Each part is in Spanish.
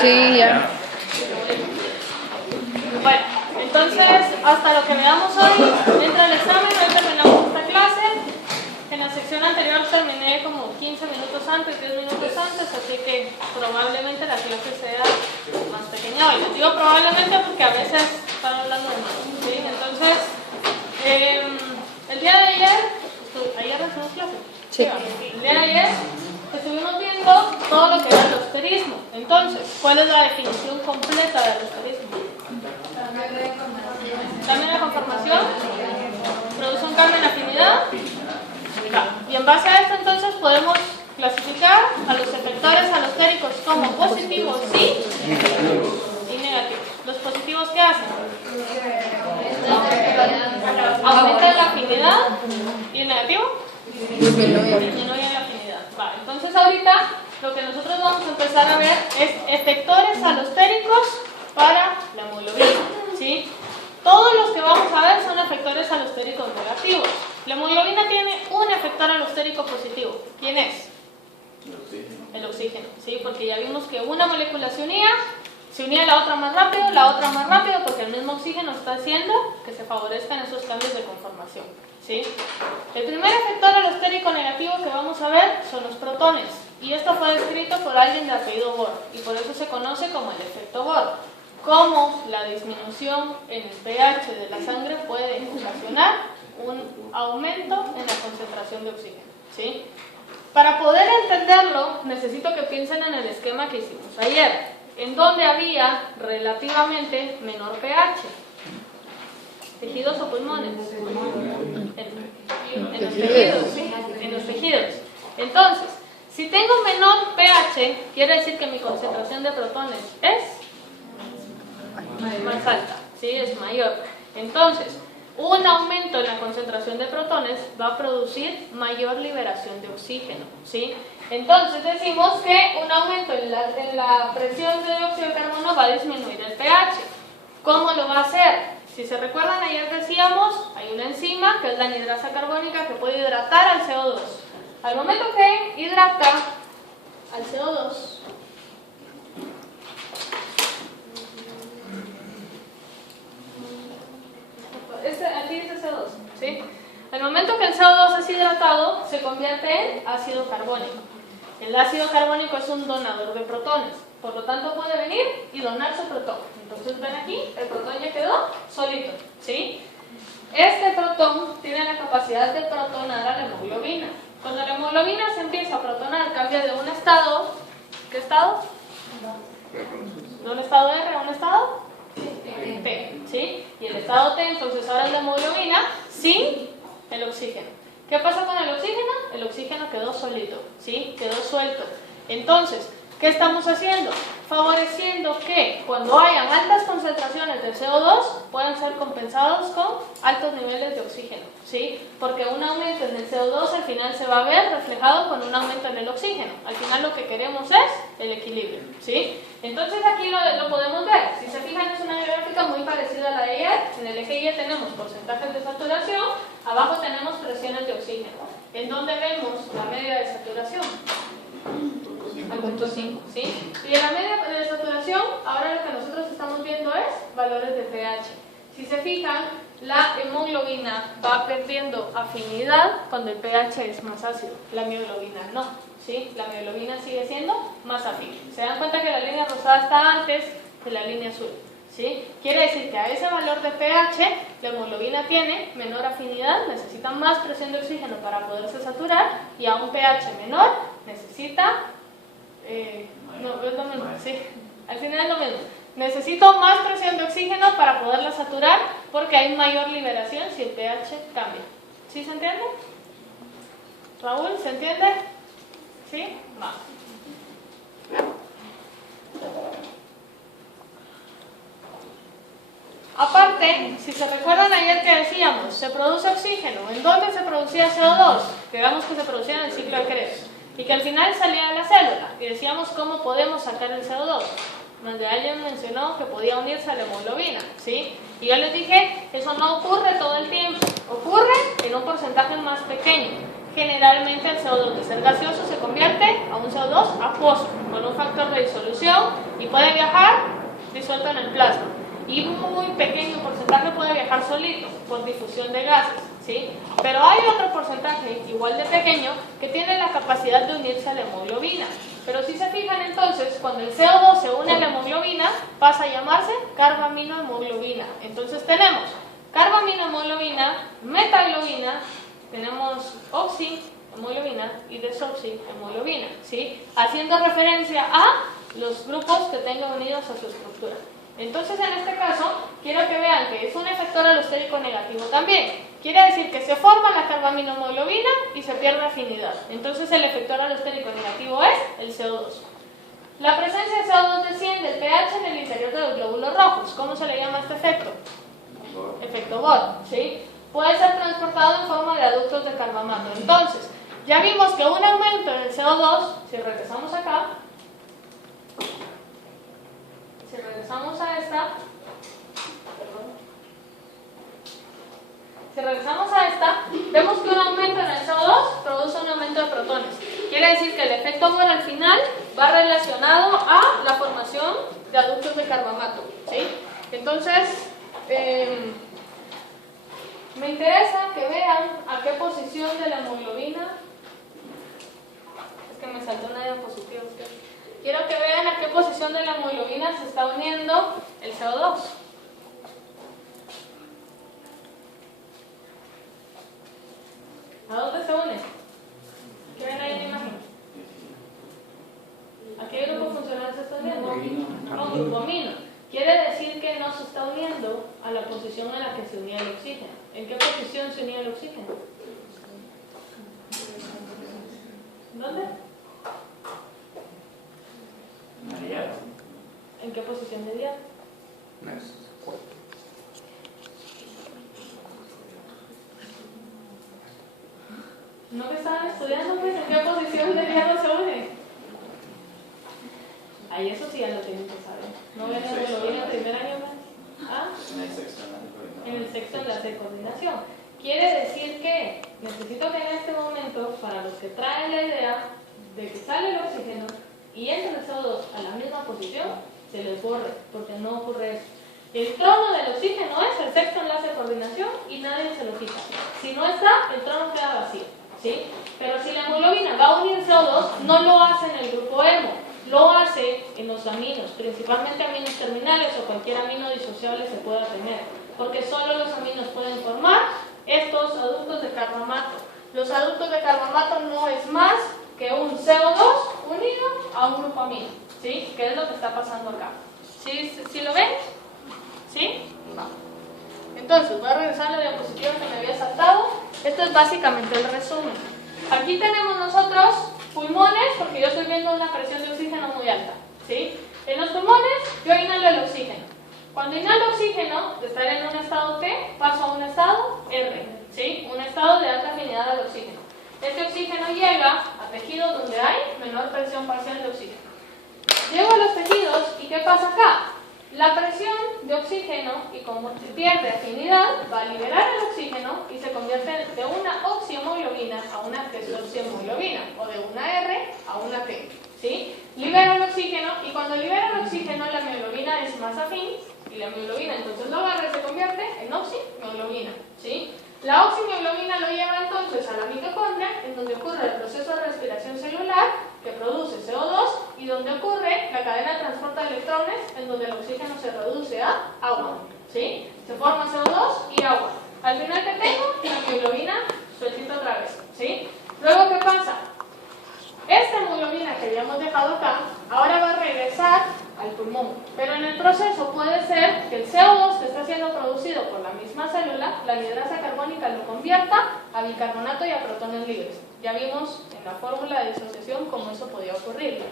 Sí, ya. Bueno, entonces, hasta lo que veamos hoy, entra el examen, hoy terminamos esta clase. En la sección anterior terminé como 15 minutos antes, 10 minutos antes, así que probablemente la clase sea más pequeña hoy. Les digo probablemente porque a veces están hablando de más, ¿sí? Entonces, el día de ayer recibimos clase. Sí. El día de ayer estuvimos viendo todo lo que era el asterismo. Entonces, ¿cuál es la definición completa del asterismo? Cambio de conformación, produce un cambio en afinidad. Y en base a esto entonces podemos clasificar a los efectores alostéricos como positivos y negativos. ¿Los positivos qué hacen? Aumentan la afinidad. ¿Y el negativo? Disminuyen la afinidad. Vale, entonces ahorita lo que nosotros vamos a empezar a ver es efectores alostéricos para la hemoglobina, ¿sí? Todos los que vamos a ver son efectores alostéricos negativos. La hemoglobina tiene un efector alostérico positivo. ¿Quién es? El oxígeno, ¿sí? Porque ya vimos que una molécula se unía la otra más rápido, porque el mismo oxígeno está haciendo que se favorezcan esos cambios de conformación, ¿sí? El primer efector alostérico negativo que vamos a ver son los protones. Y esto fue descrito por alguien de apellido Bohr, y por eso se conoce como el efecto Bohr. Cómo la disminución en el pH de la sangre puede ocasionar un aumento en la concentración de oxígeno, ¿sí? Para poder entenderlo, necesito que piensen en el esquema que hicimos ayer, en donde había relativamente menor pH. ¿Tejidos o pulmones? En los tejidos, ¿sí? En los tejidos. Entonces, si tengo menor pH, quiere decir que mi concentración de protones es más alta, ¿sí? Es mayor. Entonces, un aumento en la concentración de protones va a producir mayor liberación de oxígeno, ¿sí? Entonces decimos que un aumento en la presión de dióxido de carbono va a disminuir el pH. ¿Cómo lo va a hacer? Si se recuerdan, ayer decíamos, hay una enzima que es la anhidrasa carbónica que puede hidratar al CO2. Al momento que hidrata al CO2, aquí dice CO2, ¿sí? Al momento que el CO2 es hidratado, se convierte en ácido carbónico. El ácido carbónico es un donador de protones, por lo tanto puede venir y donar su protón. Entonces ven aquí, el protón ya quedó solito, ¿sí? Este protón tiene la capacidad de protonar a la hemoglobina. Cuando la hemoglobina se empieza a protonar, cambia de un estado, ¿qué estado? De un estado R a un estado T, ¿sí? Y el estado T entonces ahora es la hemoglobina sin el oxígeno. ¿Qué pasa con el oxígeno? El oxígeno quedó solito, ¿sí? Quedó suelto. Entonces, ¿qué estamos haciendo? Favoreciendo que cuando hayan altas concentraciones de CO2 puedan ser compensados con altos niveles de oxígeno, ¿sí? Porque un aumento en el CO2 al final se va a ver reflejado con un aumento en el oxígeno. Al final lo que queremos es el equilibrio, ¿sí? Entonces aquí lo podemos ver. Si se fijan, es una gráfica muy parecida a la de ayer. En el eje Y tenemos porcentajes de saturación, abajo tenemos presiones de oxígeno. ¿En dónde vemos la media de saturación? Al punto 5, ¿sí? Y en la media de saturación, ahora lo que nosotros estamos viendo es valores de pH. Si se fijan, la hemoglobina va perdiendo afinidad cuando el pH es más ácido. La mioglobina no, ¿sí? La mioglobina sigue siendo más afín. ¿Se dan cuenta que la línea rosada está antes de la línea azul? ¿Sí? Quiere decir que a ese valor de pH, la hemoglobina tiene menor afinidad, necesita más presión de oxígeno para poderse saturar, y a un pH menor necesita... no, es lo mismo, sí. Al final es lo mismo. Necesito más presión de oxígeno para poderla saturar porque hay mayor liberación si el pH cambia. ¿Sí se entiende? Raúl, ¿se entiende? ¿Sí? Va. Aparte, si se recuerdan ayer que decíamos, se produce oxígeno. ¿En dónde se producía CO2? Digamos que se producía en el ciclo de Krebs. Y que al final salía de la célula. Y decíamos cómo podemos sacar el CO2. Donde alguien mencionó que podía unirse a la hemoglobina, ¿sí? Y yo les dije, eso no ocurre todo el tiempo. Ocurre en un porcentaje más pequeño. generalmente el CO2 de ser gaseoso se convierte a un CO2 acuoso con un factor de disolución y puede viajar disuelto en el plasma. Y un muy pequeño porcentaje puede viajar solito por difusión de gases, ¿sí? Pero hay otro porcentaje igual de pequeño que tiene la capacidad de unirse a la hemoglobina. Pero si se fijan entonces, cuando el CO2 se une a la hemoglobina, pasa a llamarse carbaminohemoglobina. Entonces tenemos carbaminohemoglobina, metaglobina, tenemos oxihemoglobina y desoxihemoglobina, ¿sí? Haciendo referencia a los grupos que tengan unidos a su estructura. Entonces, en este caso, quiero que vean que es un efector alostérico negativo también. Quiere decir que se forma la carbaminohemoglobina y se pierde afinidad. Entonces, el efector alostérico negativo es el CO2. La presencia de CO2 desciende el pH en el interior de los glóbulos rojos. ¿Cómo se le llama este efecto? Efecto Bohr, ¿sí? Puede ser transportado en forma de aductos de carbamato. Entonces, ya vimos que un aumento en el CO2, si regresamos acá, si regresamos a esta, vemos que un aumento en el CO2 produce un aumento de protones. Quiere decir que el efecto Bohr al final va relacionado a la formación de aductos de carbamato, ¿sí? Entonces, me interesa que vean a qué posición de la hemoglobina. Es que me saltó una diapositiva. Quiero que vean a qué posición de la hemoglobina se está uniendo el CO2. ¿A dónde se une? ¿Qué ven ahí en la imagen? ¿A qué grupo funcional se está uniendo? A un grupo amino. Quiere decir que no se está uniendo a la posición en la que se unía el oxígeno. ¿En qué posición se unía el oxígeno? ¿Dónde? ¿En qué posición de diálogo? ¿No que estaban estudiando, pues, en qué posición de diálogo se une? Ahí eso sí ya lo tienen que saber. ¿No ven el hemoglobina el primer año más? ¿Ah? En el sexto enlace de coordinación. Quiere decir que necesito que en este momento, para los que traen la idea de que sale el oxígeno y entra el CO2 a la misma posición, se les borre, porque no ocurre eso. El trono del oxígeno es el sexto enlace de coordinación y nadie se lo quita. Si no está, el trono queda vacío, ¿sí? Pero si la hemoglobina va a unir CO2, no lo hace en el grupo hemo, lo hace en los aminos, principalmente aminos terminales o cualquier amino disociable se pueda tener, porque solo los aminos pueden formar estos aductos de carbamato. Los aductos de carbamato no es más que un CO2 unido a un grupo amino, ¿sí? Que es lo que está pasando acá. ¿Sí lo ven? ¿Sí? Vamos. Entonces, voy a regresar a la diapositiva que me había saltado. Esto es básicamente el resumen. Aquí tenemos nosotros pulmones, porque yo estoy viendo una presión de oxígeno muy alta, ¿sí? En los pulmones, yo inhalo el oxígeno. Cuando inhalo oxígeno, de estar en un estado T, paso a un estado R, ¿sí? Un estado de alta afinidad al oxígeno. Este oxígeno llega a tejidos donde hay menor presión parcial de oxígeno. Llego a los tejidos y ¿qué pasa acá? La presión de oxígeno, y como se pierde afinidad, va a liberar el oxígeno y se convierte de una oxihemoglobina a una desoxihemoglobina, o de una R a una T, ¿sí? Libera el oxígeno y cuando libera el oxígeno la mioglobina es más afín y la mioglobina entonces lo agarra y se convierte en oximioglobina, ¿sí? La oximioglobina lo lleva entonces a la mitocondria, en donde ocurre el proceso de respiración celular que produce CO2 y donde ocurre la cadena de transporte de electrones, en donde el oxígeno se reduce a agua, ¿sí? Se forma CO2 y agua. Al final, ¿qué tengo? La mioglobina sueltita otra vez, ¿sí? Luego, ¿qué pasa? Esta hemoglobina que habíamos dejado acá, ahora va a regresar al pulmón. Pero en el proceso puede ser que el CO2 que está siendo producido por la misma célula, la anhidrasa carbónica lo convierta a bicarbonato y a protones libres. Ya vimos en la fórmula de disociación cómo eso podía ocurrir.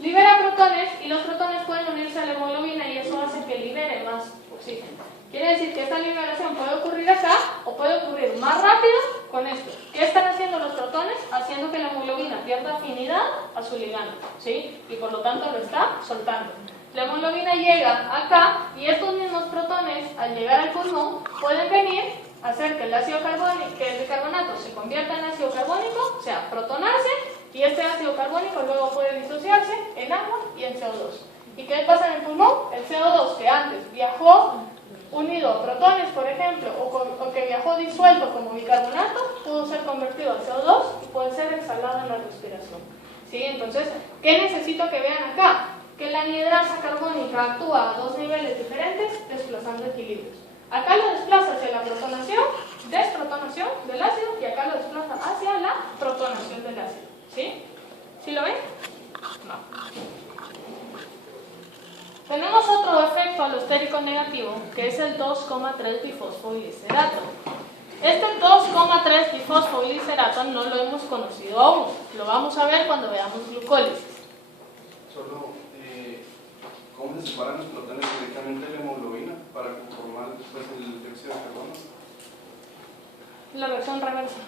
Libera protones y los protones pueden unirse a la hemoglobina y eso hace que libere más oxígeno. Quiere decir que esta liberación puede ocurrir acá o puede ocurrir más rápido con esto. ¿Qué están haciendo los protones? Haciendo que la hemoglobina pierda afinidad a su ligando, ¿sí? Y por lo tanto lo está soltando. La hemoglobina llega acá y estos mismos protones, al llegar al pulmón, pueden venir hacer que el ácido carbónico, que el bicarbonato se convierta en ácido carbónico, o sea, protonarse, y este ácido carbónico luego puede disociarse en agua y en CO2. ¿Y qué pasa en el pulmón? El CO2 que antes viajó unido a protones, por ejemplo, o que viajó disuelto como bicarbonato, pudo ser convertido a CO2 y puede ser exhalado en la respiración. ¿Sí? Entonces, ¿qué necesito que vean acá? Que la anhidrasa carbónica actúa a dos niveles diferentes, desplazando equilibrios. Acá lo desplaza hacia la protonación, desprotonación del ácido, y acá lo desplaza hacia la protonación del ácido. ¿Sí? ¿Sí lo ven? No. Tenemos otro efecto alostérico negativo, que es el 2,3 bifosfoglicerato. Este 2,3 bifosfoglicerato no lo hemos conocido aún. Lo vamos a ver cuando veamos glucólisis. Solo, ¿cómo se separan los protones directamente de la hemoglobina para conformar después el dióxido de carbono? La reacción reversa.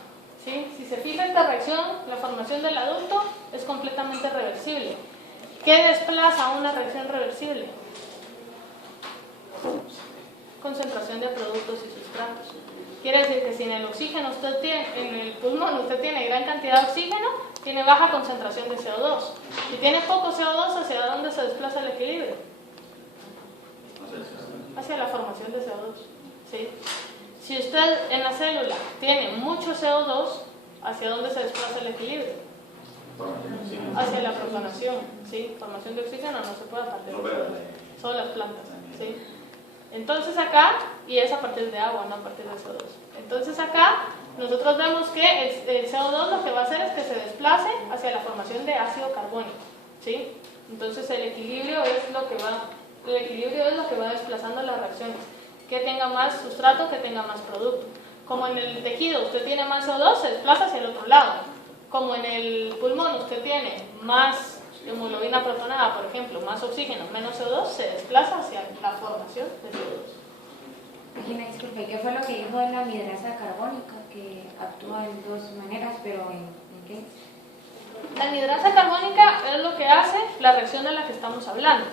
¿Sí? Si se fija esta reacción, la formación del adulto es completamente reversible. ¿Qué desplaza una reacción reversible? Concentración de productos y sustratos. Quiere decir que si en el oxígeno usted tiene, en el pulmón usted tiene gran cantidad de oxígeno, tiene baja concentración de CO2. Si tiene poco CO2, ¿hacia dónde se desplaza el equilibrio? Hacia la formación de CO2. ¿Sí? Si usted en la célula tiene mucho CO2, ¿hacia dónde se desplaza el equilibrio? Hacia la protonación. ¿Sí? Formación de oxígeno no se puede a partir de CO2. Solo las plantas. ¿Sí? Entonces acá, y es a partir de agua, no a partir de CO2. Entonces acá nosotros vemos que el CO2 lo que va a hacer es que se desplace hacia la formación de ácido carbónico. ¿Sí? Entonces el equilibrio es lo que va desplazando las reacciones. Que tenga más sustrato, que tenga más producto. Como en el tejido usted tiene más CO2, se desplaza hacia el otro lado. Como en el pulmón usted tiene más hemoglobina protonada, por ejemplo, más oxígeno, menos CO2, se desplaza hacia la formación de CO2. Regina, disculpe, ¿qué fue lo que dijo de la anhidrasa carbónica? Que actúa en dos maneras, pero ¿en qué? La anhidrasa carbónica es lo que hace la reacción de la que estamos hablando.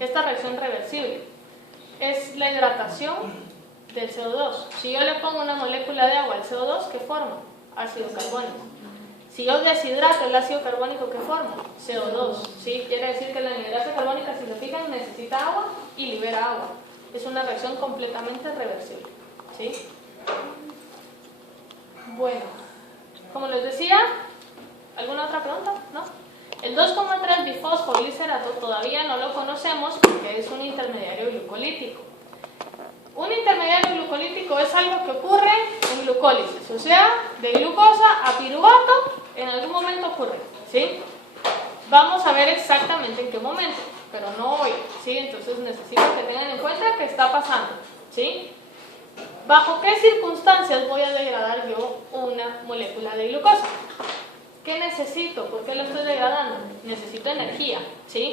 Esta reacción reversible es la hidratación del CO2. Si yo le pongo una molécula de agua al CO2, ¿qué forma? Ácido carbónico. Si yo deshidrato el ácido carbónico, ¿qué forma? CO2. ¿Sí? Quiere decir que la anhidrasa carbónica, si se fijan, necesita agua y libera agua. Es una reacción completamente reversible. ¿Sí? Bueno, como les decía, ¿alguna otra pregunta? ¿No? El 2,3 bifosfoglicerato todavía no lo conocemos porque es un intermediario glucolítico. Un intermediario glucolítico es algo que ocurre en glucólisis, o sea, de glucosa a piruvato en algún momento ocurre, ¿sí? Vamos a ver exactamente en qué momento, pero no hoy, ¿sí? Entonces necesito que tengan en cuenta qué está pasando, ¿sí? ¿Bajo qué circunstancias voy a degradar yo una molécula de glucosa? ¿Qué necesito? ¿Por qué lo estoy degradando? Necesito energía, ¿sí?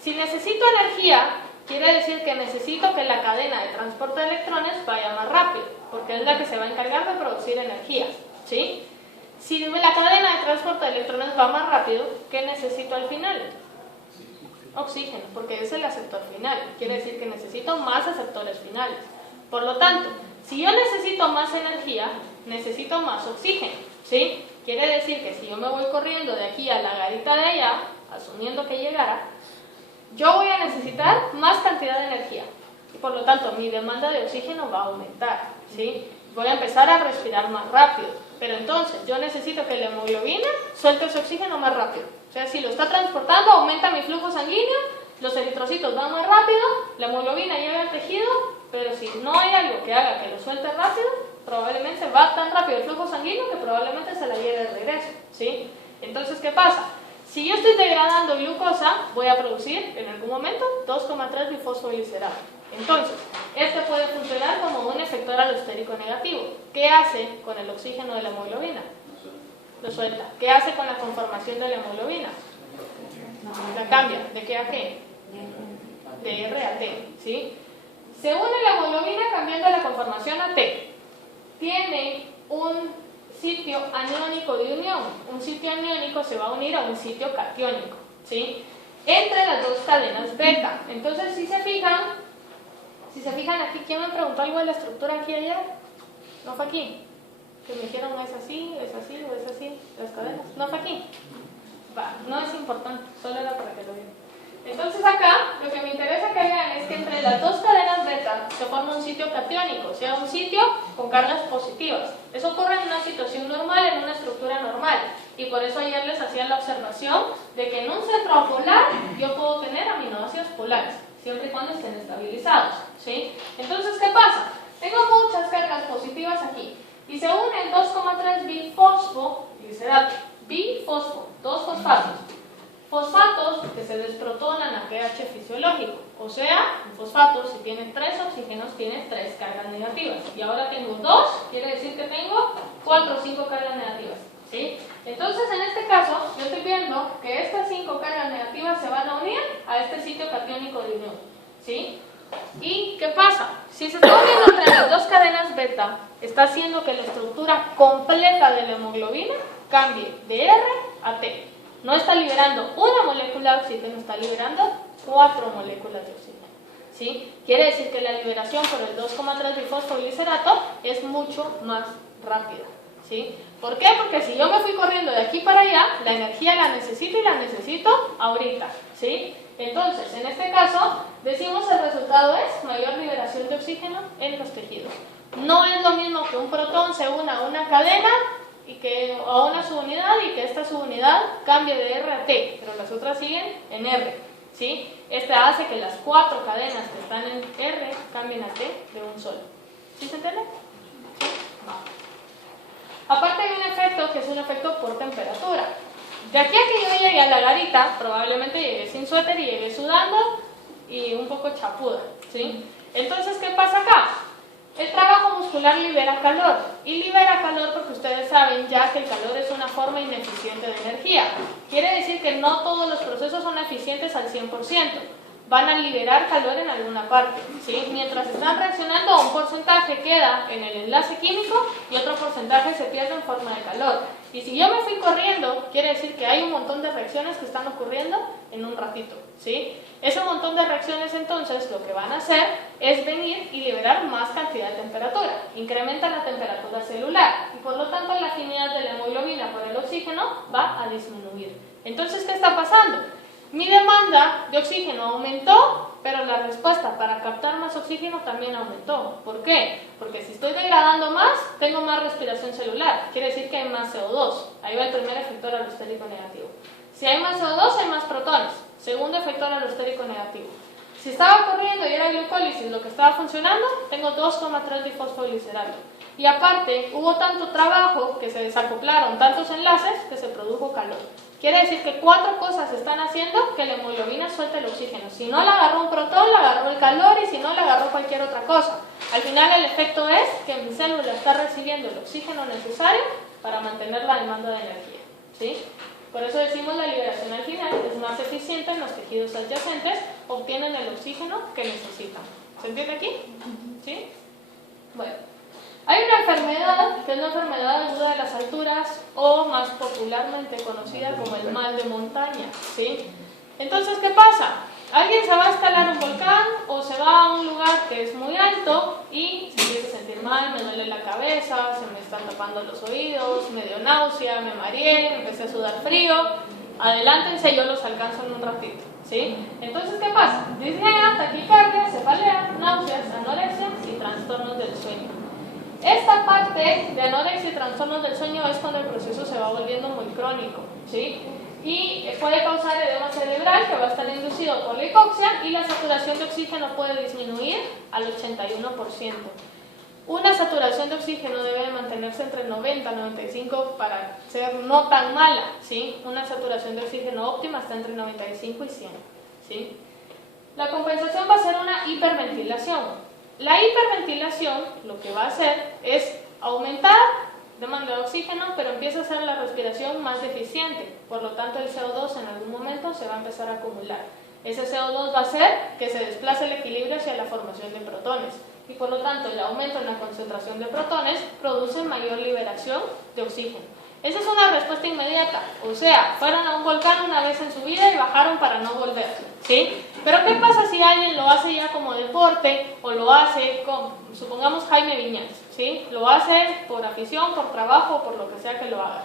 Si necesito energía, quiere decir que necesito que la cadena de transporte de electrones vaya más rápido, porque es la que se va a encargar de producir energía, ¿sí? Si la cadena de transporte de electrones va más rápido, ¿qué necesito al final? Oxígeno, porque es el aceptor final. Quiere decir que necesito más aceptores finales. Por lo tanto, si yo necesito más energía, necesito más oxígeno, ¿sí? Quiere decir que si yo me voy corriendo de aquí a la garita de allá, asumiendo que llegara, yo voy a necesitar más cantidad de energía. Y por lo tanto, mi demanda de oxígeno va a aumentar, ¿sí? Voy a empezar a respirar más rápido. Pero entonces, yo necesito que la hemoglobina suelte ese oxígeno más rápido. O sea, si lo está transportando, aumenta mi flujo sanguíneo, los eritrocitos van más rápido, la hemoglobina llega al tejido, pero si no hay algo que haga que lo suelte rápido, probablemente va tan rápido el flujo sanguíneo que probablemente se la lleve de regreso, ¿sí? Entonces, ¿qué pasa? Si yo estoy degradando glucosa, voy a producir en algún momento 2,3 bifosfoglicerato. Entonces, este puede funcionar como un efector alostérico negativo. ¿Qué hace con el oxígeno de la hemoglobina? Lo suelta. ¿Qué hace con la conformación de la hemoglobina? La cambia. ¿De qué a qué? De R a T, ¿sí? Se une la hemoglobina cambiando la conformación a T. Tiene un sitio aniónico de unión. Un sitio aniónico se va a unir a un sitio catiónico, ¿sí? Entre las dos cadenas beta. Entonces, si se fijan aquí, ¿quién me preguntó algo de la estructura aquí y allá? No fue aquí. Que me dijeron es así, o es así, las cadenas. No fue aquí. Va, no es importante, solo era para que lo vean. Entonces acá, lo que me interesa que vean es que entre las dos cadenas beta se forma un sitio catiónico, o sea, un sitio con cargas positivas. Eso ocurre en una situación normal, en una estructura normal. Y por eso ayer les hacía la observación de que en un centro polar yo puedo tener aminoácidos polares, siempre y cuando estén estabilizados, ¿sí? Entonces, ¿qué pasa? Tengo muchas cargas positivas aquí y se unen 2,3 bifosfoglicerato, bifosfo, dos fosfatos. Fosfatos que se desprotonan a pH fisiológico, o sea, un fosfato si tiene 3 oxígenos tiene 3 cargas negativas y ahora tengo 2, quiere decir que tengo 4 o 5 cargas negativas, ¿sí? Entonces en este caso yo estoy viendo que estas 5 cargas negativas se van a unir a este sitio catiónico de unión, ¿sí? ¿Y qué pasa? Si se está uniendo entre las dos cadenas beta, está haciendo que la estructura completa de la hemoglobina cambie de R a T. No está liberando una molécula de oxígeno, está liberando 4 moléculas de oxígeno, ¿sí? Quiere decir que la liberación por el 2,3 bifosfoglicerato es mucho más rápida, ¿sí? ¿Por qué? Porque si yo me fui corriendo de aquí para allá, la energía la necesito y la necesito ahorita, ¿sí? Entonces, en este caso, decimos el resultado es mayor liberación de oxígeno en los tejidos. No es lo mismo que un protón se una a una cadena y que a una subunidad y que esta subunidad cambie de R a T, pero las otras siguen en R, ¿sí? Este hace que las 4 cadenas que están en R cambien a T de un solo. ¿Sí se entiende? ¿Sí? No. Aparte hay un efecto que es un efecto por temperatura. De aquí a que yo llegue a la garita, probablemente llegué sin suéter y llegué sudando y un poco chapuda, ¿sí? Entonces, ¿qué pasa acá? El trabajo muscular libera calor, y libera calor porque ustedes saben ya que el calor es una forma ineficiente de energía. Quiere decir que no todos los procesos son eficientes al 100%. Van a liberar calor en alguna parte, ¿sí? Mientras están reaccionando, un porcentaje queda en el enlace químico y otro porcentaje se pierde en forma de calor. Y si yo me fui corriendo, quiere decir que hay un montón de reacciones que están ocurriendo en un ratito, ¿sí? Ese montón de reacciones entonces lo que van a hacer es venir y liberar más cantidad de temperatura. Incrementa la temperatura celular y por lo tanto la afinidad de la hemoglobina por el oxígeno va a disminuir. Entonces, ¿qué está pasando? Mi demanda de oxígeno aumentó, pero la respuesta para captar más oxígeno también aumentó. ¿Por qué? Porque si estoy degradando más, tengo más respiración celular. Quiere decir que hay más CO2. Ahí va el primer efector alostérico negativo. Si hay más CO2, hay más protones. Segundo efector alostérico negativo. Si estaba corriendo y era glucólisis lo que estaba funcionando, tengo 2,3 difosfoglicerato. Y aparte, hubo tanto trabajo que se desacoplaron tantos enlaces que se produjo calor. Quiere decir que 4 cosas están haciendo que la hemoglobina suelte el oxígeno. Si no la agarró un protón, la agarró el calor, y si no, la agarró cualquier otra cosa. Al final el efecto es que mi célula está recibiendo el oxígeno necesario para mantener la demanda de energía, ¿sí? Por eso decimos la liberación al final es más eficiente en los tejidos adyacentes, obtienen el oxígeno que necesitan. ¿Se entiende aquí? ¿Sí? Bueno. Hay una enfermedad, que es la enfermedad aguda de las alturas, o más popularmente conocida como el mal de montaña, ¿sí? Entonces, ¿qué pasa? Alguien se va a escalar un volcán o se va a un lugar que es muy alto y se empieza a sentir mal, me duele la cabeza, se me están tapando los oídos, me dio náusea, me mareé, empecé a sudar frío. Adelántense, yo los alcanzo en un ratito, ¿sí? Entonces, ¿qué pasa? Disnea, taquicardia, cefalea, náuseas, anorexia y trastornos del sueño. Esta parte de anorexia y trastornos del sueño es cuando el proceso se va volviendo muy crónico, ¿sí? Y puede causar edema cerebral que va a estar inducido por la hipoxia y la saturación de oxígeno puede disminuir al 81%. Una saturación de oxígeno debe mantenerse entre 90 y 95 para ser no tan mala, ¿sí? Una saturación de oxígeno óptima está entre 95 y 100, ¿sí? La compensación va a ser una hiperventilación. La hiperventilación lo que va a hacer es aumentar demanda de oxígeno, pero empieza a ser la respiración más deficiente. Por lo tanto, el CO2 en algún momento se va a empezar a acumular. Ese CO2 va a hacer que se desplace el equilibrio hacia la formación de protones. Y por lo tanto, el aumento en la concentración de protones produce mayor liberación de oxígeno. Esa es una respuesta inmediata, o sea, fueron a un volcán una vez en su vida y bajaron para no volver, ¿sí? Pero ¿qué pasa si alguien lo hace ya como deporte o lo hace con, supongamos, Jaime Viñales? ¿sí? Lo hace por afición, por trabajo, por lo que sea que lo haga.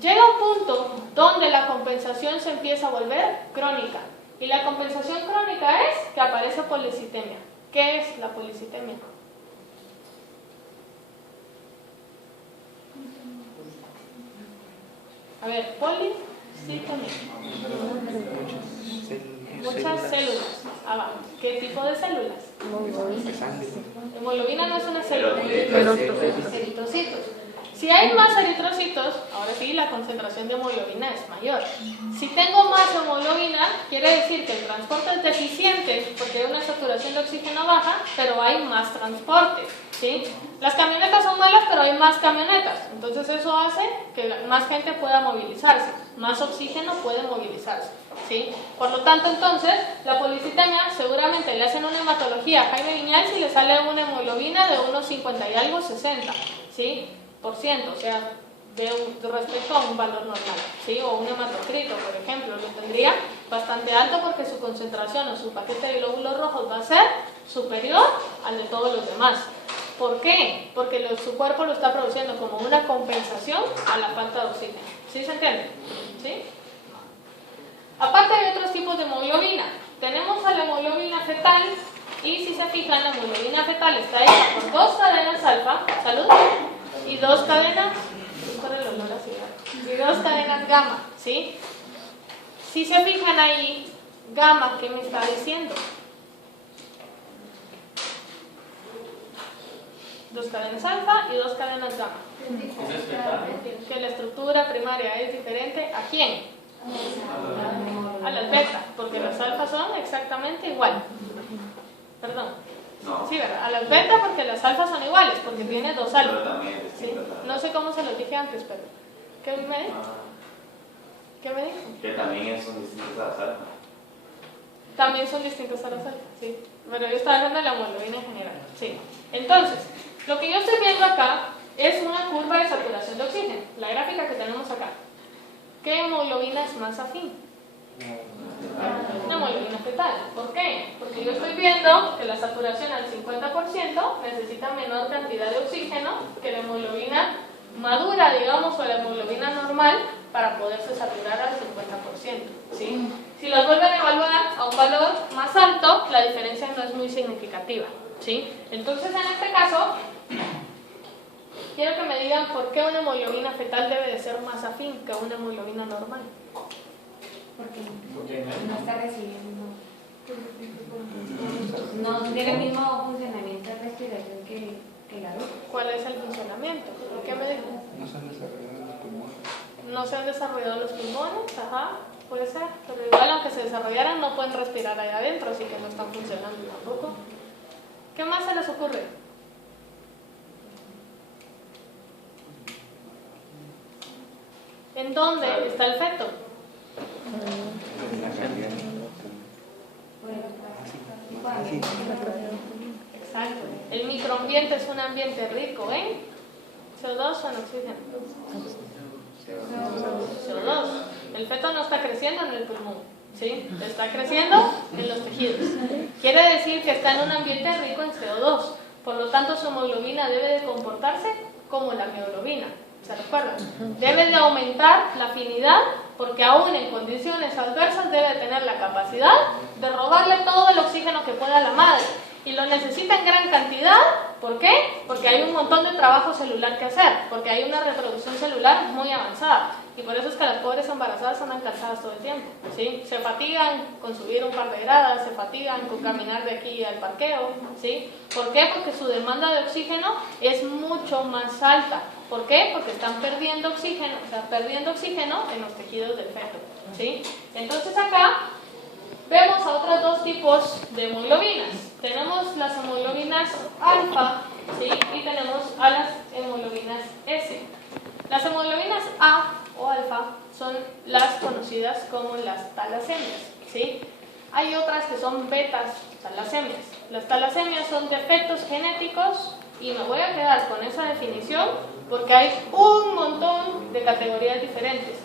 Llega un punto donde la compensación se empieza a volver crónica. Y la compensación crónica es que aparece policitemia. ¿Qué es la policitemia? A ver, policitemia. Muchas células. Ah, va. ¿Qué tipo de células? Hemoglobina no es una célula. Eritrocitos. Si hay más eritrocitos, ahora sí la concentración de hemoglobina es mayor. Si tengo más hemoglobina, quiere decir que el transporte es deficiente porque hay una saturación de oxígeno baja, pero hay más transporte, ¿sí? Las camionetas son malas, pero hay más camionetas. Entonces eso hace que más gente pueda movilizarse, más oxígeno puede movilizarse, ¿sí? Por lo tanto, entonces, la policitemia seguramente le hacen una hematología a Jaime Viñals y le sale una hemoglobina de unos 50 y algo, 60, ¿sí? O sea, respecto a un valor normal, ¿sí? O un hematocrito, por ejemplo, lo tendría bastante alto porque su concentración o su paquete de glóbulos rojos va a ser superior al de todos los demás. ¿Por qué? Porque su cuerpo lo está produciendo como una compensación a la falta de oxígeno. ¿Sí se entiende? ¿Sí? Aparte hay otros tipos de hemoglobina. Tenemos a la hemoglobina fetal y si se fijan, la hemoglobina fetal está hecha por 2 cadenas alfa, salud, y 2 cadenas, y 2 cadenas gamma, ¿sí? Si se fijan ahí, gamma, ¿qué me está diciendo? 2 cadenas alfa y 2 cadenas gamma. Que la estructura primaria es diferente, ¿a quién? A las beta, porque las alfas son exactamente igual. Perdón. Sí, ¿verdad? A las beta porque las alfas son iguales, porque tiene 2 alfas. ¿Sí? No sé cómo se los dije antes, pero ¿qué me dijo? ¿Qué me dijo? Que también son distintas a las alfas. También son distintas a las alfas, sí. Pero yo estaba hablando de la hemoglobina en general, sí. Entonces, lo que yo estoy viendo acá es una curva de saturación de oxígeno, la gráfica que tenemos acá. ¿Qué hemoglobina es más afín? Una hemoglobina fetal. ¿Por qué? Porque yo estoy viendo que la saturación al 50% necesita menor cantidad de oxígeno que la hemoglobina madura, digamos, o la hemoglobina normal para poderse saturar al 50%, ¿sí? Si los vuelven a evaluar a un valor más alto, la diferencia no es muy significativa, ¿sí? Entonces, en este caso, quiero que me digan por qué una hemoglobina fetal debe de ser más afín que una hemoglobina normal. Porque no está recibiendo, no tiene el mismo funcionamiento de respiración que la luz. ¿Cuál es el funcionamiento? ¿Qué me dijo? No se han desarrollado los pulmones. No se han desarrollado los pulmones, ajá, puede ser, pero igual aunque se desarrollaran no pueden respirar allá adentro, así que no están funcionando tampoco. ¿Qué más se les ocurre? ¿En dónde está el feto? Exacto. El microambiente es un ambiente rico en CO2 o en oxígeno. CO2. El feto no está creciendo en el pulmón, ¿sí? Está creciendo en los tejidos. Quiere decir que está en un ambiente rico en CO2. Por lo tanto, su hemoglobina debe de comportarse como la mioglobina. ¿Se recuerdan? Debe de aumentar la afinidad porque aún en condiciones adversas debe de tener la capacidad de robarle todo el oxígeno que pueda a la madre. Y lo necesita en gran cantidad. ¿Por qué? Porque hay un montón de trabajo celular que hacer, porque hay una reproducción celular muy avanzada. Y por eso es que las pobres embarazadas andan cansadas todo el tiempo, ¿sí? Se fatigan con subir un par de gradas, se fatigan con caminar de aquí al parqueo, ¿sí? ¿Por qué? Porque su demanda de oxígeno es mucho más alta. ¿Por qué? Porque están perdiendo oxígeno, en los tejidos del feto, ¿sí? Entonces acá vemos a otros 2 tipos de hemoglobinas. Tenemos las hemoglobinas alfa, ¿sí? Y tenemos a las hemoglobinas S. Las hemoglobinas A o alfa son las conocidas como las talasemias, ¿sí? Hay otras que son betas talasemias. Las talasemias son defectos genéticos y me voy a quedar con esa definición porque hay un montón de categorías diferentes.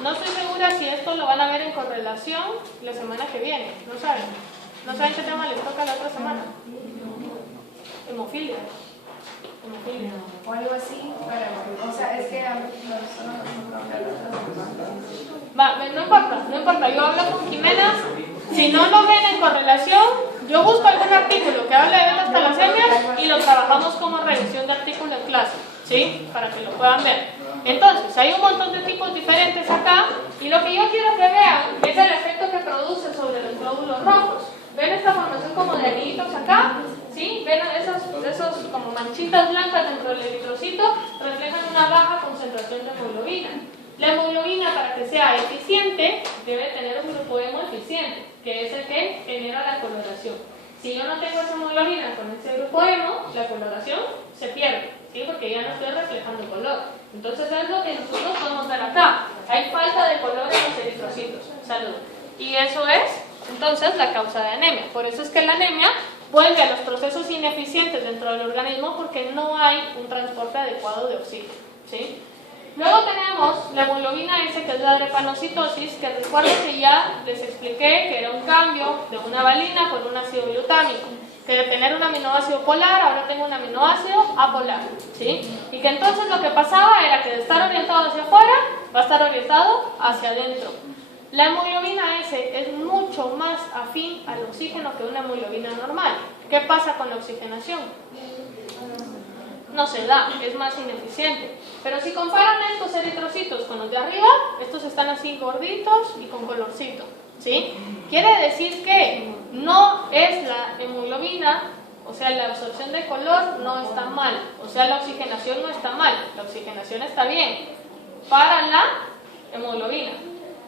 No estoy segura si esto lo van a ver en correlación la semana que viene. ¿No saben? ¿No saben qué tema les toca la otra semana? Hemofilia. Hemofilia. O algo así, o sea, es que a nosotros nos hablar No importa, yo hablo con Jimena, si no lo ven en correlación, yo busco algún artículo que hable de estas talasemias y lo trabajamos como revisión de artículo en clase, ¿sí? Para que lo puedan ver. Entonces, hay un montón de tipos diferentes acá, y lo que yo quiero que vean es el efecto que produce sobre los glóbulos rojos. ¿Ven esta formación como de anillitos acá? ¿Sí? ¿Ven esos como manchitas blancas dentro del eritrocito? Reflejan una baja concentración de hemoglobina. La hemoglobina, para que sea eficiente, debe tener un grupo hemo eficiente, que es el que genera la coloración. Si yo no tengo esa hemoglobina con ese grupo hemo, la coloración se pierde, ¿sí? Porque ya no estoy reflejando color. Entonces es lo que nosotros podemos ver acá. Hay falta de color en los eritrocitos. Salud. Y eso es, entonces, la causa de anemia. Por eso es que la anemia vuelve a los procesos ineficientes dentro del organismo porque no hay un transporte adecuado de oxígeno, ¿sí? Luego tenemos la hemoglobina S, que es la drepanocitosis, que recuerden que ya les expliqué que era un cambio de una valina por un ácido glutámico, que de tener un aminoácido polar, ahora tengo un aminoácido apolar, ¿sí? Y que entonces lo que pasaba era que de estar orientado hacia afuera, va a estar orientado hacia adentro. La hemoglobina S es mucho más afín al oxígeno que una hemoglobina normal. ¿Qué pasa con la oxigenación? No se da, es más ineficiente. Pero si comparan estos eritrocitos con los de arriba, estos están así gorditos y con colorcito, ¿sí? Quiere decir que no es la hemoglobina, o sea, la absorción de color no está mal, o sea, la oxigenación no está mal, la oxigenación está bien para la hemoglobina.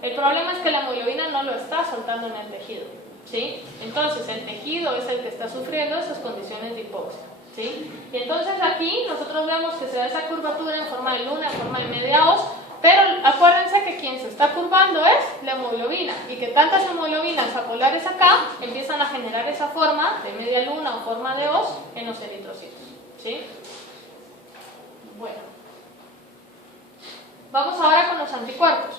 El problema es que la hemoglobina no lo está soltando en el tejido, ¿sí? Entonces el tejido es el que está sufriendo esas condiciones de hipoxia, ¿sí? Y entonces aquí nosotros vemos que se da esa curvatura en forma de luna, en forma de media hoz, pero acuérdense que quien se está curvando es la hemoglobina y que tantas hemoglobinas apolares acá empiezan a generar esa forma de media luna o forma de hoz en los eritrocitos, ¿sí? Bueno, vamos ahora con los anticuerpos.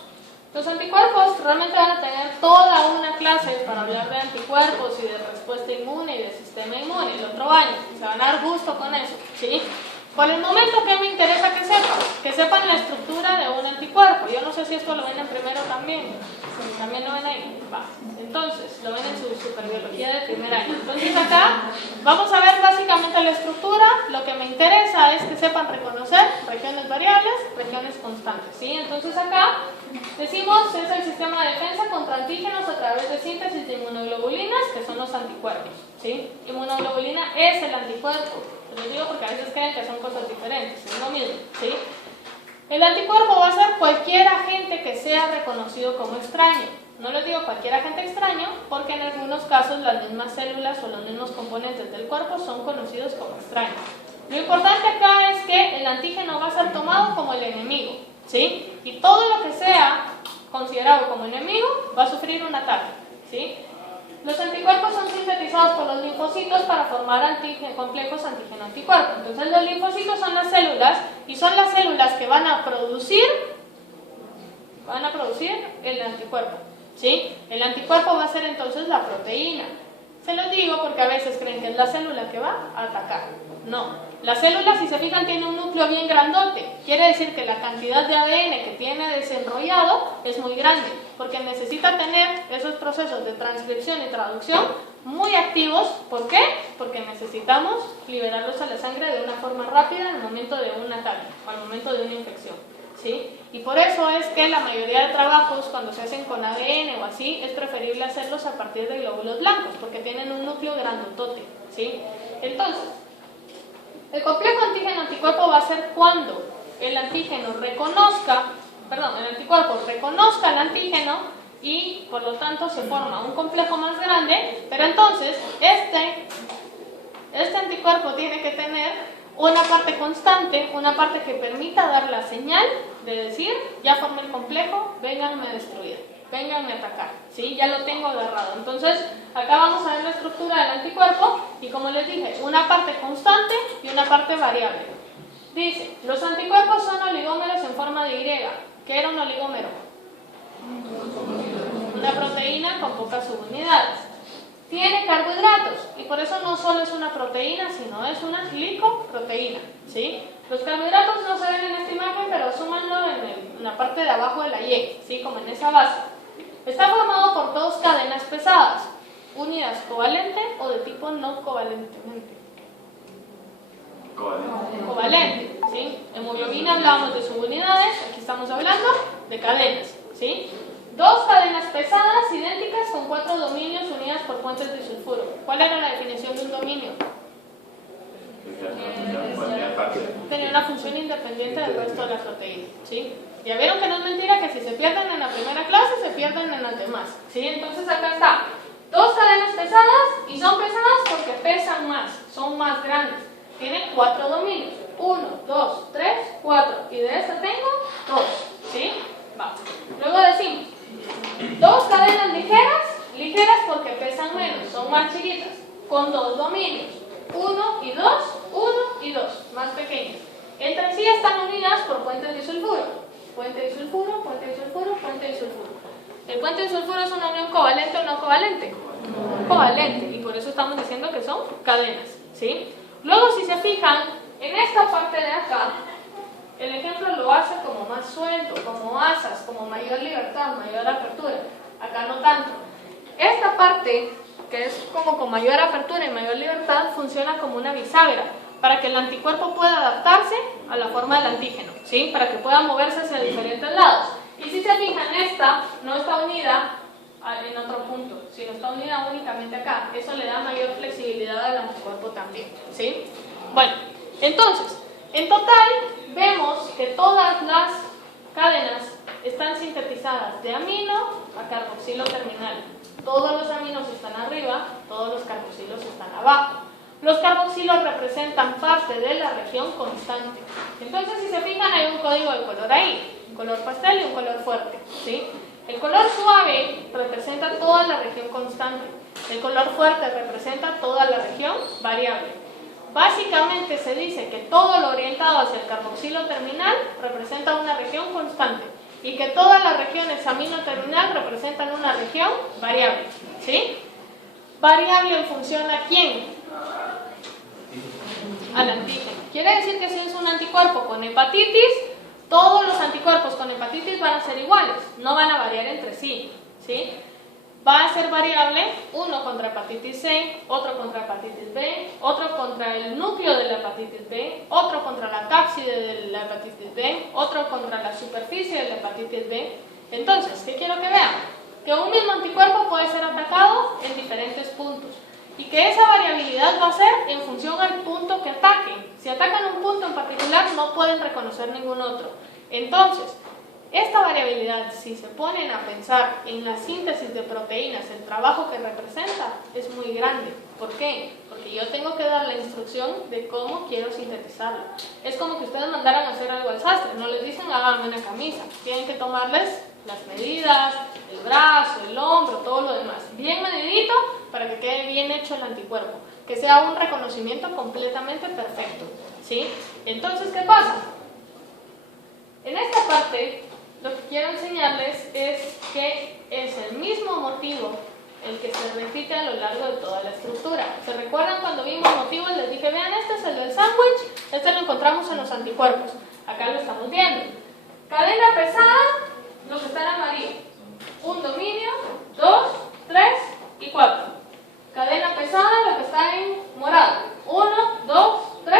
Los anticuerpos realmente van a tener toda una clase para hablar de anticuerpos y de respuesta inmune y de sistema inmune el otro año. Se van a dar gusto con eso, ¿sí? Por el momento, ¿qué me interesa que sepan? Que sepan la estructura de un anticuerpo. Yo no sé si esto lo ven en primero también. ¿También lo ven ahí? Va. Entonces, lo ven en su superbiología de primer año. Entonces acá vamos a ver básicamente la estructura. Lo que me interesa es que sepan reconocer regiones variables, regiones constantes, ¿sí? Entonces acá decimos es el sistema de defensa contra antígenos a través de síntesis de inmunoglobulinas, que son los anticuerpos, ¿sí? Inmunoglobulina es el anticuerpo. Lo digo porque a veces creen que son cosas diferentes, es lo mismo, ¿sí? El anticuerpo va a ser cualquier agente que sea reconocido como extraño. No les digo cualquier agente extraño porque en algunos casos las mismas células o los mismos componentes del cuerpo son conocidos como extraños. Lo importante acá es que el antígeno va a ser tomado como el enemigo, ¿sí? Y todo lo que sea considerado como enemigo va a sufrir un ataque, ¿sí? Los anticuerpos son sintetizados por los linfocitos para formar complejos antígeno-anticuerpo. Entonces los linfocitos son las células y son las células que van a producir el anticuerpo, ¿sí? El anticuerpo va a ser entonces la proteína. Se los digo porque a veces creen que es la célula que va a atacar. No, la célula, si se fijan, tiene un núcleo bien grandote. Quiere decir que la cantidad de ADN que tiene desenrollado es muy grande, porque necesita tener esos procesos de transcripción y traducción muy activos. ¿Por qué? Porque necesitamos liberarlos a la sangre de una forma rápida en el momento de un ataque o al momento de una infección, ¿sí? Y por eso es que la mayoría de trabajos, cuando se hacen con ADN o así, es preferible hacerlos a partir de glóbulos blancos, porque tienen un núcleo grandotote, ¿sí? Entonces, el complejo antígeno-anticuerpo va a ser cuando el antícuerpo reconozca el antígeno y por lo tanto se forma un complejo más grande, pero entonces este anticuerpo tiene que tener una parte constante, una parte que permita dar la señal de decir, ya formé el complejo, vénganme a destruir, vénganme a atacar, ¿sí? Ya lo tengo agarrado. Entonces, acá vamos a ver la estructura del anticuerpo y como les dije, una parte constante y una parte variable. Dice, los anticuerpos son oligómeros en forma de Y. ¿Qué era un oligómero? Una proteína con pocas subunidades. Tiene carbohidratos. ¿Y por eso no solo es una proteína, sino es una glicoproteína, ¿sí? Los carbohidratos no se ven en esta imagen, pero súmanlo en la parte de abajo de la Y, ¿sí? Como en esa base. Está formado por dos cadenas pesadas, unidas covalente o de tipo no covalentemente. Covalente, ¿sí? Hemoglobina hablábamos de subunidades, aquí estamos hablando de cadenas, ¿sí? Dos cadenas pesadas idénticas con 4 dominios unidas por puentes de sulfuro. ¿Cuál era la definición de un dominio? Tenía una función independiente del resto de la proteína, ¿sí? Ya vieron que no es mentira que si se pierden en la primera clase, se pierden en las demás, ¿sí? Entonces acá está, dos cadenas pesadas, y son pesadas porque pesan más, son más grandes. Tienen 4 dominios, 1, 2, 3, 4, y de esta tengo 2, ¿sí? Vamos. Luego decimos, dos cadenas ligeras porque pesan menos, son más chiquitas, con 2 dominios, 1 y 2, 1 y 2, más pequeñas. Entre sí están unidas por puentes de sulfuro. Puente de sulfuro, puente de sulfuro, puente de sulfuro. ¿El puente de sulfuro es una unión covalente o no covalente? Covalente, y por eso estamos diciendo que son cadenas, ¿sí? Luego, si se fijan, en esta parte de acá, el ejemplo lo hace como más suelto, como asas, como mayor libertad, mayor apertura. Acá no tanto. Esta parte, que es como con mayor apertura y mayor libertad, funciona como una bisagra, para que el anticuerpo pueda adaptarse a la forma del antígeno, ¿sí? Para que pueda moverse hacia diferentes lados. Y si se fijan, esta no está unida en otro punto, sino está unida únicamente acá. Eso le da mayor flexibilidad al anticuerpo también, ¿sí? Bueno, entonces, en total vemos que todas las cadenas están sintetizadas de amino a carboxilo terminal. Todos los aminos están arriba, todos los carboxilos están abajo. Los carboxilos representan parte de la región constante. Entonces, si se fijan, hay un código de color ahí, un color pastel y un color fuerte, ¿sí? El color suave representa toda la región constante. El color fuerte representa toda la región variable. Básicamente se dice que todo lo orientado hacia el carboxilo terminal representa una región constante y que todas las regiones amino terminal representan una región variable, ¿sí? Variable en función a quién? Al antígeno. Quiere decir que si es un anticuerpo con hepatitis, todos los anticuerpos con hepatitis van a ser iguales, no van a variar entre sí, ¿sí? Va a ser variable uno contra hepatitis C, otro contra hepatitis B, otro contra el núcleo de la hepatitis B, otro contra la cápside de la hepatitis B, otro contra la superficie de la hepatitis B. Entonces, ¿qué quiero que vean? Que un mismo anticuerpo puede ser atacado en diferentes puntos y que esa variabilidad va a ser en función al punto que ataquen. Si atacan un punto en particular, no pueden reconocer ningún otro. Entonces, esta variabilidad, si se ponen a pensar en la síntesis de proteínas, el trabajo que representa es muy grande. ¿Por qué? Porque yo tengo que dar la instrucción de cómo quiero sintetizarlo. Es como que ustedes mandaran a hacer algo al sastre, no les dicen háganme una camisa. Tienen que tomarles las medidas, el brazo, el hombro, todo lo demás. Bien medidito para que quede bien hecho el anticuerpo. Que sea un reconocimiento completamente perfecto, ¿sí? Entonces, ¿qué pasa? En esta parte, lo que quiero enseñarles es que es el mismo motivo el que se repite a lo largo de toda la estructura. ¿Se recuerdan cuando vimos motivos? Les dije, vean, este es el del sándwich, este lo encontramos en los anticuerpos. Acá lo estamos viendo. Cadena pesada, lo que está en amarillo. Un dominio, 2, 3 y 4. Cadena pesada, lo que está en morado. 1, 2, 3,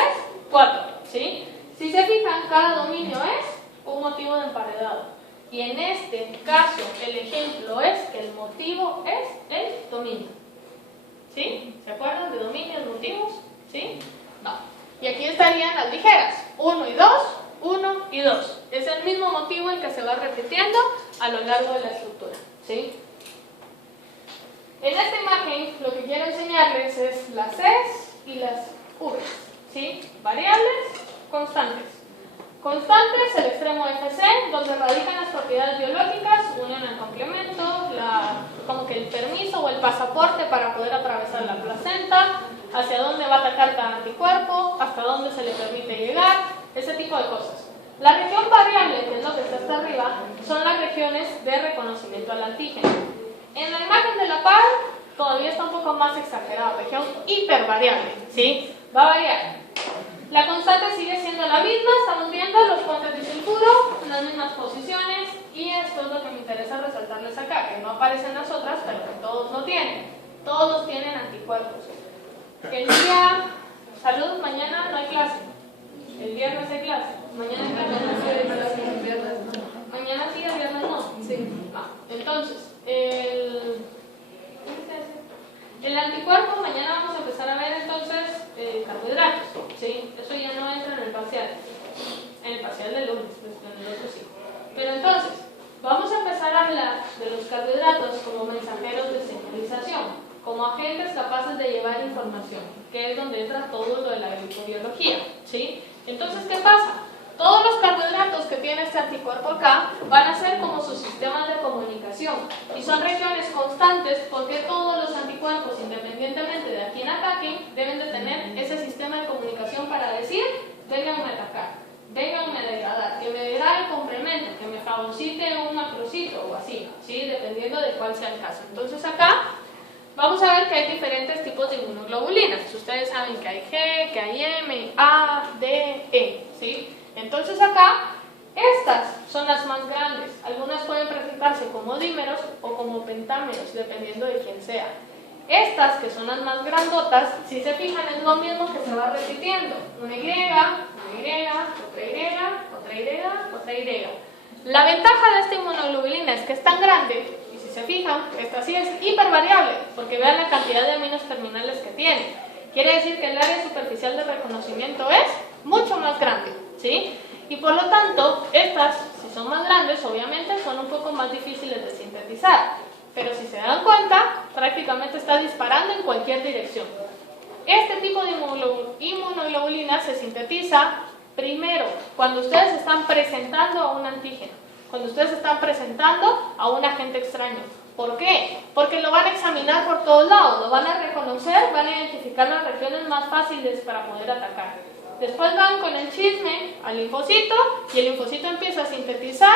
4. ¿Sí? Si se fijan, cada dominio es un motivo de emparedado. Y en este caso, el ejemplo es que el motivo es el dominio. ¿Sí? ¿Se acuerdan de dominios, motivos? ¿Sí? No. Y aquí estarían las ligeras. 1 y 2, 1 y 2. Es el mismo motivo el que se va repitiendo a lo largo de la estructura. ¿Sí? En esta imagen, lo que quiero enseñarles es las Cs y las Vs. ¿Sí? Variables, constantes. Constantes, el extremo FC, donde radican las propiedades biológicas, unión al complemento, como que el permiso o el pasaporte para poder atravesar la placenta, hacia dónde va a atacar cada anticuerpo, hasta dónde se le permite llegar, ese tipo de cosas. La región variable, que es lo que está hasta arriba, son las regiones de reconocimiento al antígeno. En la imagen de la par, todavía está un poco más exagerada, región hipervariable, ¿sí? Va a variar. La constante sigue siendo la misma, estamos viendo los puentes de sulfuro en las mismas posiciones, y esto es lo que me interesa resaltarles acá, que no aparecen las otras, pero que todos lo tienen. Todos tienen anticuerpos. El día, salud, mañana no hay clase. El viernes hay clase. Mañana hay clase. Mañana sí, el viernes no. Sí. Entonces, el anticuerpo, mañana vamos a empezar a ver entonces carbohidratos. ¿Sí? Eso ya no entra en el parcial. En el parcial del lunes, pues en el otro sí. Pero entonces, vamos a empezar a hablar de los carbohidratos como mensajeros de señalización, como agentes capaces de llevar información, que es donde entra todo lo de la glicobiología, ¿sí? Entonces, ¿qué pasa? Todos los carbohidratos que tiene este anticuerpo acá van a ser como sus sistemas de comunicación, y son regiones constantes porque todos los anticuerpos, independientemente de a quién ataquen, deben de tener ese sistema de comunicación para decir, vénganme a atacar, vénganme a degradar, que me dé el complemento, que me fagocite un macrocito o así, ¿sí? Dependiendo de cuál sea el caso. Entonces acá vamos a ver que hay diferentes tipos de inmunoglobulinas. Ustedes saben que hay G, que hay M, A, D, E, ¿sí? Entonces acá, estas son las más grandes. Algunas pueden presentarse como dímeros o como pentámeros, dependiendo de quién sea. Estas, que son las más grandotas, si se fijan es lo mismo que se va repitiendo. Una Y, otra Y, otra Y, otra Y. La ventaja de esta inmunoglobulina es que es tan grande, y si se fijan, esta sí es hipervariable, porque vean la cantidad de aminos terminales que tiene. Quiere decir que el área superficial de reconocimiento es mucho más grande, ¿sí? Y por lo tanto, estas, si son más grandes, obviamente son un poco más difíciles de sintetizar. Pero si se dan cuenta, prácticamente está disparando en cualquier dirección. Este tipo de inmunoglobulina se sintetiza primero cuando ustedes están presentando a un antígeno, cuando ustedes están presentando a un agente extraño. ¿Por qué? Porque lo van a examinar por todos lados, lo van a reconocer, van a identificar las regiones más fáciles para poder atacar. Después van con el chisme al linfocito, y el linfocito empieza a sintetizar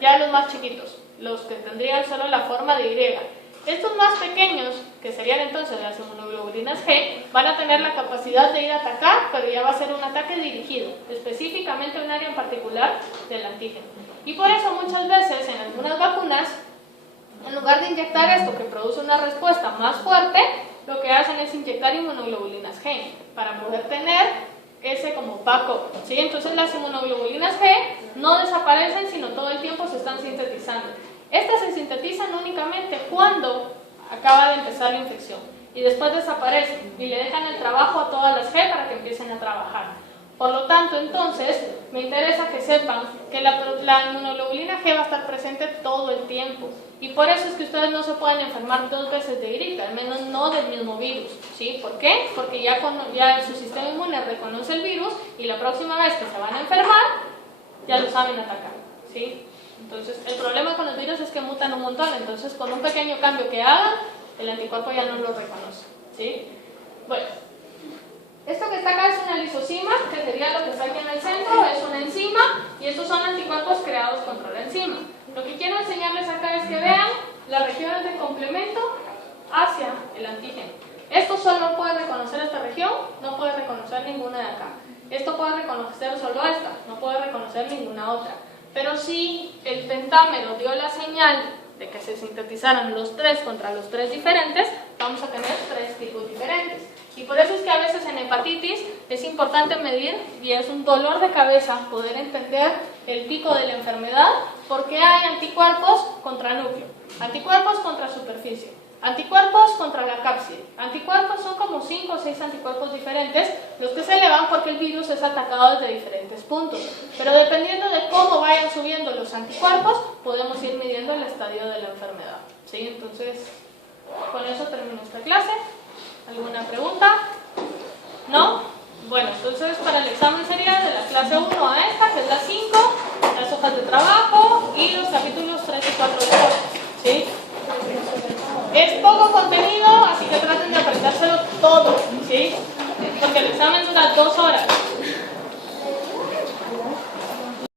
ya los más chiquitos, los que tendrían solo la forma de Y. Estos más pequeños, que serían entonces las inmunoglobulinas G, van a tener la capacidad de ir a atacar, pero ya va a ser un ataque dirigido, específicamente a un área en particular del antígeno. Y por eso muchas veces en algunas vacunas, en lugar de inyectar esto que produce una respuesta más fuerte, lo que hacen es inyectar inmunoglobulinas G para poder tener ese como backup, ¿sí? Entonces las inmunoglobulinas G no desaparecen, sino todo el tiempo se están sintetizando. Estas se sintetizan únicamente cuando acaba de empezar la infección, y después desaparecen y le dejan el trabajo a todas las G para que empiecen a trabajar. Por lo tanto, entonces, me interesa que sepan que la inmunoglobulina G va a estar presente todo el tiempo, y por eso es que ustedes no se pueden enfermar 2 veces de gripe, al menos no del mismo virus, ¿sí? ¿Por qué? Porque ya su sistema inmune reconoce el virus, y la próxima vez que se van a enfermar, ya lo saben atacar, ¿sí? Entonces, el problema con los virus es que mutan un montón, entonces con un pequeño cambio que hagan, el anticuerpo ya no lo reconoce, ¿sí? Bueno, esto que está acá es una lisosima, que sería lo que está aquí en el centro, es una enzima, y estos son anticuerpos creados contra la enzima. Lo que quiero enseñarles acá es que vean las regiones de complemento hacia el antígeno. Esto solo puede reconocer esta región, no puede reconocer ninguna de acá. Esto puede reconocer solo esta, no puede reconocer ninguna otra. Pero si el pentámero dio la señal de que se sintetizaran los 3 contra los 3 diferentes, vamos a tener 3 tipos diferentes. Y por eso es que a veces en hepatitis es importante medir, y es un dolor de cabeza poder entender el pico de la enfermedad, porque hay anticuerpos contra núcleo, anticuerpos contra superficie, anticuerpos contra la cápside. Anticuerpos son como 5 o 6 anticuerpos diferentes, los que se elevan porque el virus es atacado desde diferentes puntos. Pero dependiendo de cómo vayan subiendo los anticuerpos, podemos ir midiendo el estadio de la enfermedad, ¿sí? Entonces, con eso termino esta clase. ¿Alguna pregunta? ¿No? Bueno, entonces para el examen sería de la clase 1 a esta, que es la 5, las hojas de trabajo y los capítulos 3 y 4 de horas, ¿sí? Es poco contenido, así que traten de aprendérselo todo, ¿sí? Porque el examen dura 2 horas.